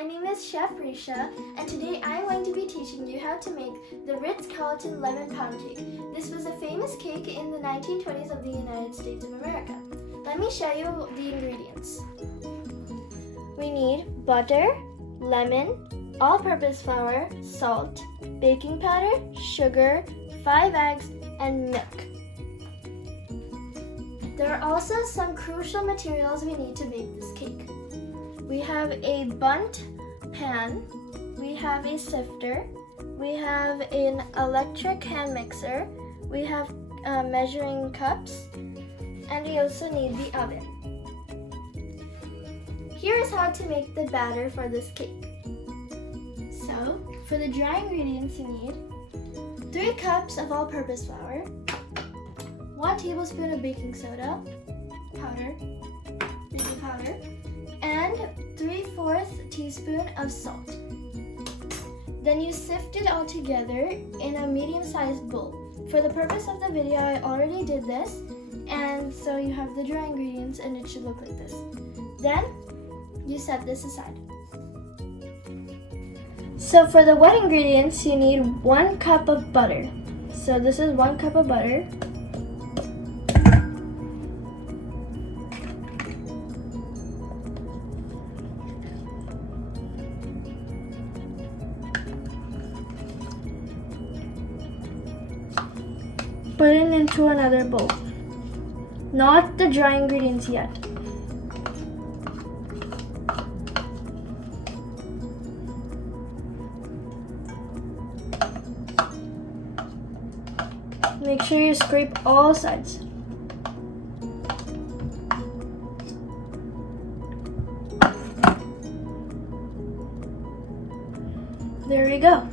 my name is Chef Risha, and today I'm going to be teaching you how to make the Ritz Carlton lemon pound cake. This was a famous cake in the 1920s of the United States of America. Let me show you the ingredients. We need butter, lemon, all-purpose flour, salt, baking powder, sugar, 5 eggs, and milk. There are also some crucial materials we need to make this cake. We have a bundt pan, we have a sifter, we have an electric hand mixer, we have measuring cups, and we also need the oven. Here is how to make the batter for this cake. So, for the dry ingredients you need 3 cups of all-purpose flour, 1 tablespoon of baking soda, baking powder, and 3/4 teaspoon of salt. Then you sift it all together in a medium-sized bowl. For the purpose of the video, I already did this, and so you have the dry ingredients and it should look like this. Then you set this aside. So for the wet ingredients, you need 1 cup of butter. So this is 1 cup of butter. Put it into another bowl. Not the dry ingredients yet. Make sure you scrape all sides. There we go.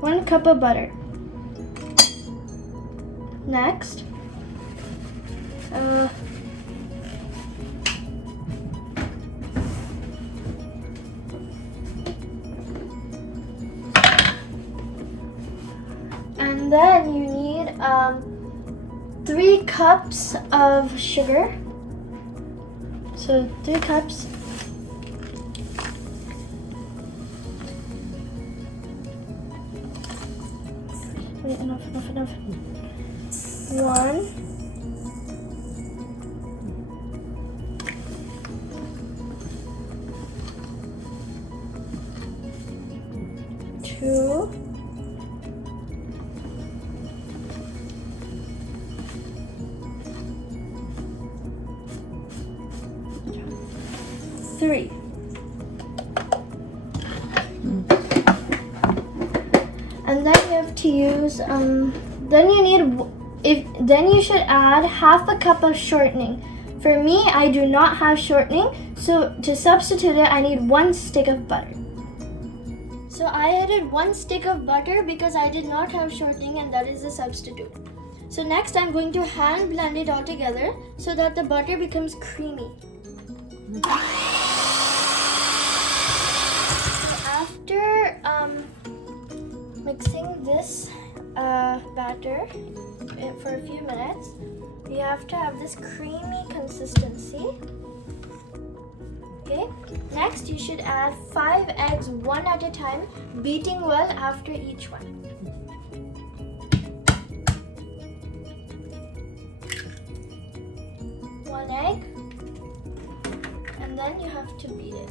1 cup of butter. Next, and then you need 3 cups of sugar. So 3 cups. Wait, enough. 1, 2, 3. And then you have to use then you should add 1/2 cup of shortening. For me, I do not have shortening, so to substitute it, I need 1 stick of butter. So I added 1 stick of butter because I did not have shortening, and that is the substitute. So next, I'm going to hand blend it all together so that the butter becomes creamy. So after mixing this batter for a few minutes, you have to have this creamy consistency. Okay, next you should add 5 eggs one at a time, beating well after each one. One egg, and then you have to beat it.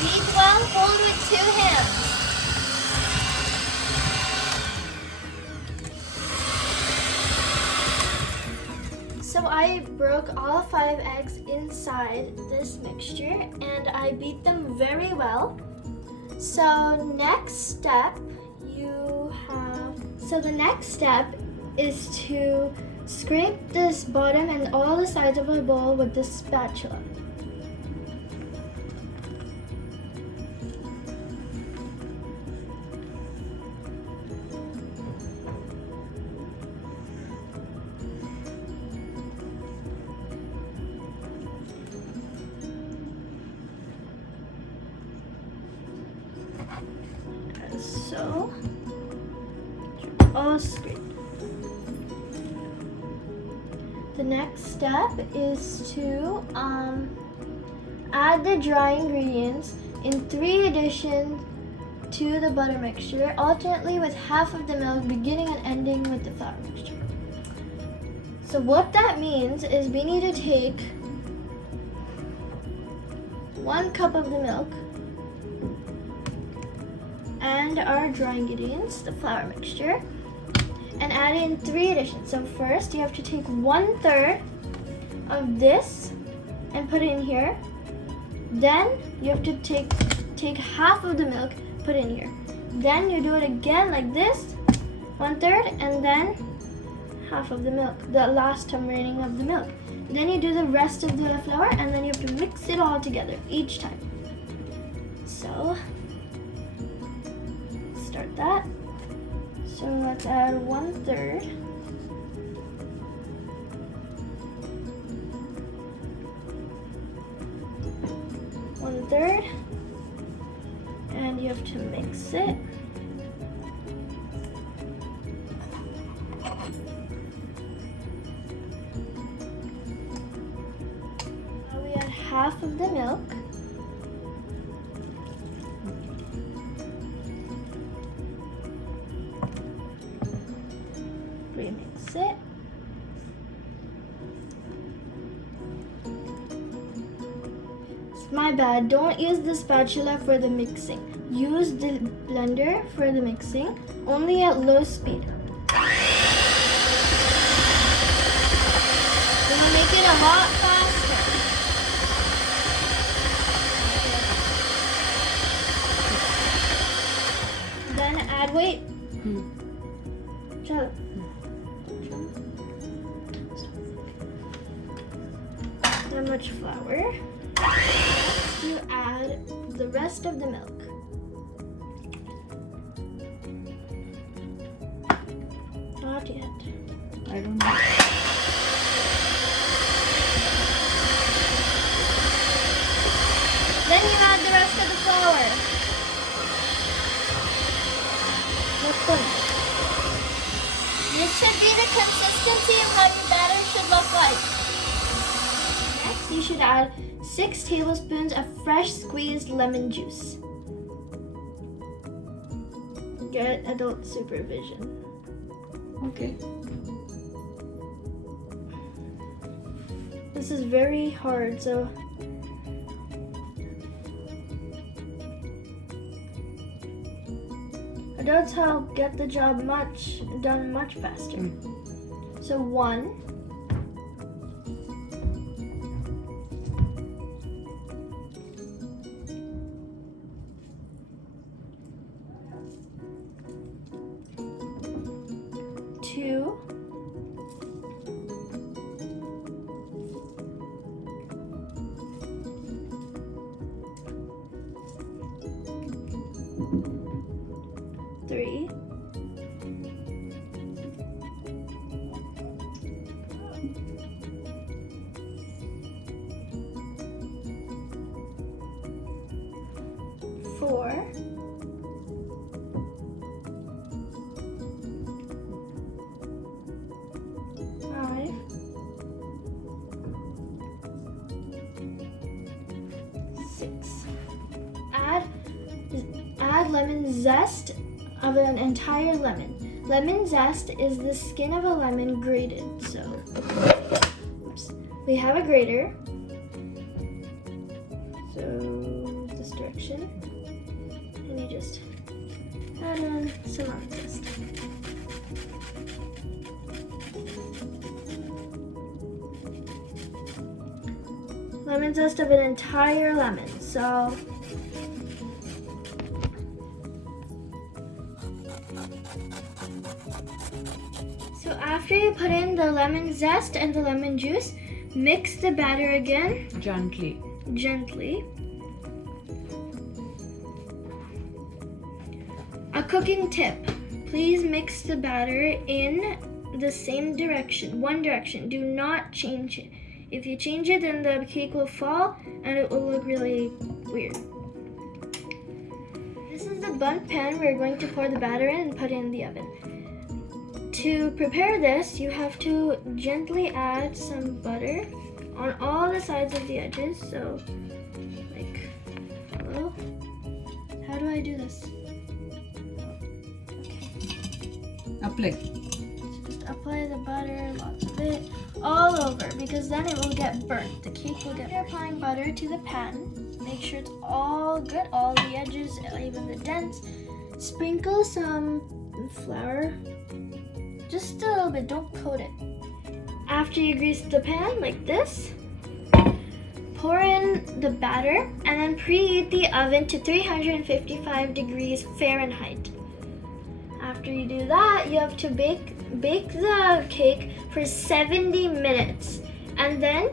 Beat well, hold with 2 hands. So I broke all 5 eggs inside this mixture and I beat them very well. So the next step is to scrape this bottom and all the sides of the bowl with this spatula. all scraped. The next step is to add the dry ingredients in 3 additions to the butter mixture, alternately with half of the milk, beginning and ending with the flour mixture. So what that means is we need to take 1 cup of the milk and our dry ingredients, the flour mixture, and add in 3 additions. So first you have to take 1/3 of this and put it in here. Then you have to take half of the milk, put it in here. Then you do it again like this, 1/3, and then half of the milk, the last remaining of the milk. Then you do the rest of the flour, and then you have to mix it all together each time. So start that. So let's add 1/3. And you have to mix it. Now we add half of the milk. Remix it. My bad, don't use the spatula for the mixing. Use the blender for the mixing, only at low speed. It'll make it a lot faster. Then add, wait. Chalo. That much flour. You add the rest of the milk. Not yet. I don't know. Then you add the rest of the flour. This should be the consistency of how your batter should look like. Next, you should add 6 tablespoons of fresh squeezed lemon juice. Get adult supervision. Okay. This is very hard, so adults help get the job done much faster. So 1. 2. 3. 4. 5. 6. Add lemon zest of an entire lemon. Lemon zest is the skin of a lemon grated. So, oops. We have a grater. So this direction, and you just add in some lemon zest. Lemon zest of an entire lemon. So after you put in the lemon zest and the lemon juice, mix the batter again. Gently. A cooking tip. Please mix the batter in the same direction, one direction. Do not change it. If you change it, then the cake will fall and it will look really weird. This is the bundt pan we're going to pour the batter in and put it in the oven. to prepare this, you have to gently add some butter on all the sides of the edges. So, like, hello? How do I do this? Apply. Just apply the butter, lots of it, all over, because then it will get burnt. The cake will get burnt. You're applying butter to the pan. Make sure it's all good, all the edges, even the dents. Sprinkle some flour, just a little bit, don't coat it. After you grease the pan like this, pour in the batter and then preheat the oven to 355 degrees Fahrenheit. After you do that, you have to bake the cake for 70 minutes. And then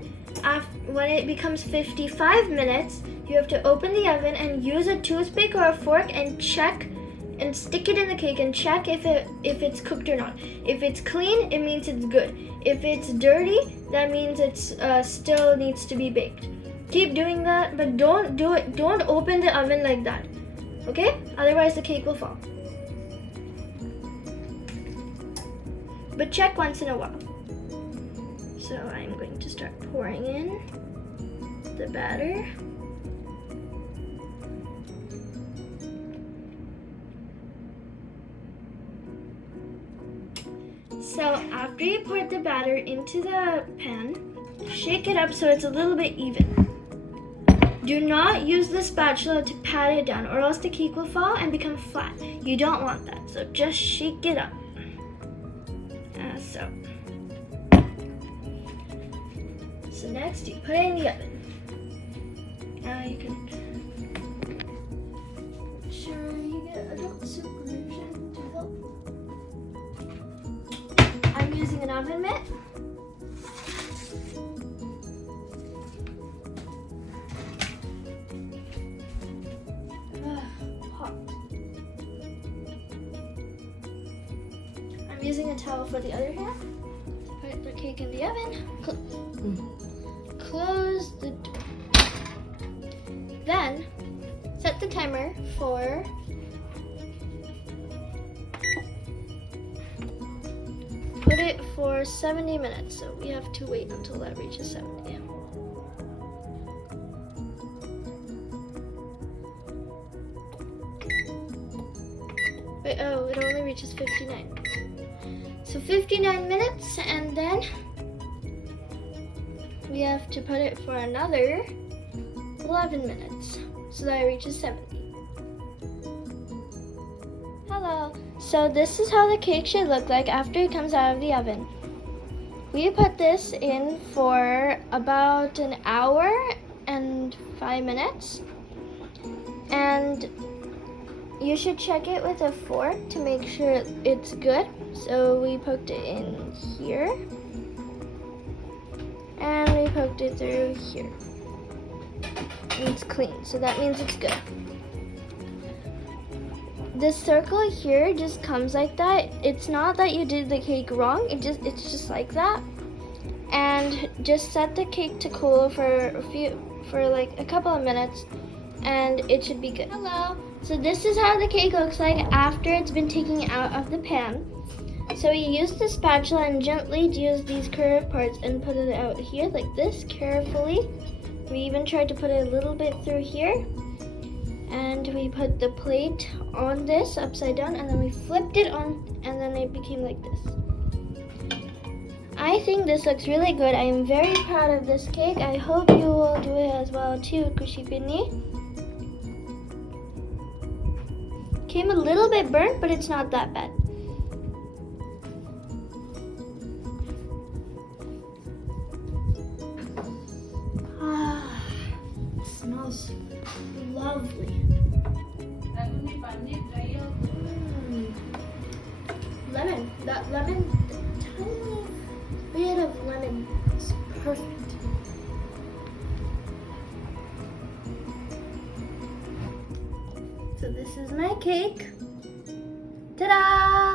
when it becomes 55 minutes, you have to open the oven and use a toothpick or a fork and check and stick it in the cake and check if it's cooked or not. If it's clean, it means it's good. If it's dirty, that means it's still needs to be baked. Keep doing that, but don't open the oven like that. Okay? Otherwise the cake will fall. But check once in a while. So I'm going to start pouring in the batter. So after you pour the batter into the pan, shake it up so it's a little bit even. Do not use the spatula to pat it down or else the cake will fall and become flat. You don't want that, so just shake it up. So next you put it in the oven. Now you can make sure you get adult supervision to help. I'm using an oven mitt. Hot. I'm using a towel for the other hand. Put the cake in the oven. Close the door. Then set the timer for 70 minutes. So we have to wait until that reaches 70. Wait, oh, it only reaches 59. So 59 minutes, and then we have to put it for another 11 minutes so that it reaches 70. Hello. So this is how the cake should look like after it comes out of the oven. We put this in for about an hour and 5 minutes. And you should check it with a fork to make sure it's good. So we poked it in here. And we poked it through here. And it's clean, so that means it's good. This circle here just comes like that. It's not that you did the cake wrong, it's just like that. And just set the cake to cool for like a couple of minutes and it should be good. Hello. So this is how the cake looks like after it's been taken out of the pan. So we use the spatula and gently use these curved parts and put it out here like this, carefully. We even tried to put it a little bit through here. And we put the plate on this upside down and then we flipped it on and then it became like this. I think this looks really good. I am very proud of this cake. I hope you will do it as well too, Kushi Pinni. Came a little bit burnt, but it's not that bad. It smells lovely. Lemon. That lemon, tiny bit of lemon is perfect. So this is my cake. Ta-da!